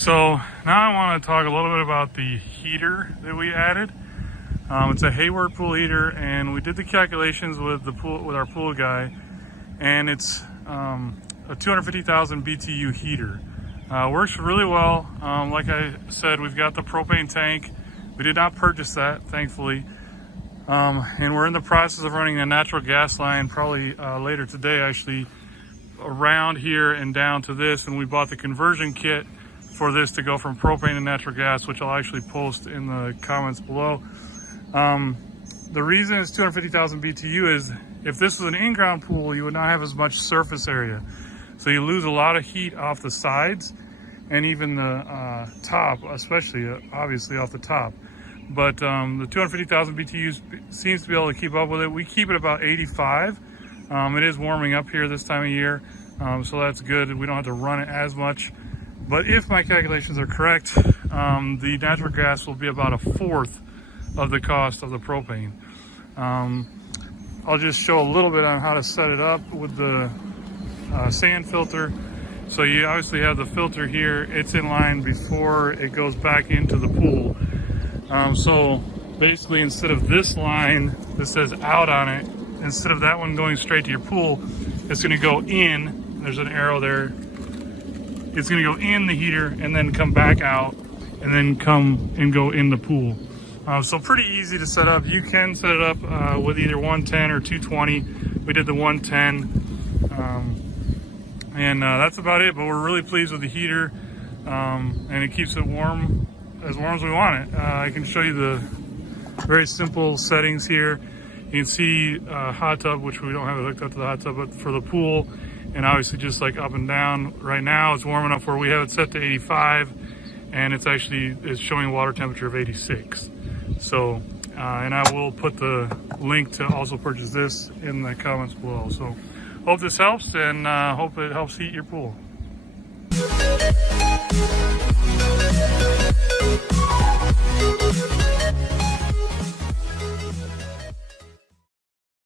So now I want to talk a little bit about the heater that we added. It's a Hayward pool heater, and we did the calculations with our pool guy, and it's a 250,000 BTU heater. Works really well. Like I said, we've got the propane tank. We did not purchase that, thankfully. And we're in the process of running a natural gas line, probably later today actually, around here and down to this. And we bought the conversion kit for this to go from propane to natural gas, which I'll actually post in the comments below. The reason it's 250,000 BTU is if this was an in-ground pool, you would not have as much surface area. So you lose a lot of heat off the sides and even the top, especially obviously off the top. But the 250,000 BTU seems to be able to keep up with it. We keep it about 85. It is warming up here this time of year, so that's good. We don't have to run it as much. But if my calculations are correct, the natural gas will be about a fourth of the cost of the propane. I'll just show a little bit on how to set it up with the sand filter. So you obviously have the filter here. It's in line before it goes back into the pool. So basically, instead of this line that says out on it, instead of that one going straight to your pool, it's going to go in. There's an arrow there. It's going to go in the heater and then come back out and then come and go in the pool. So pretty easy to set up. You can set it up with either 110 or 220. We did the 110. And that's about it, but we're really pleased with the heater. And it keeps it warm as we want it. I can show you the very simple settings here. You can see hot tub, which we don't have it hooked up to the hot tub, but for the pool, and obviously just like up and down. Right now it's warm enough where we have it set to 85, and it's showing a water temperature of 86. So, and I will put the link to also purchase this in the comments below. So hope this helps, and hope it helps heat your pool.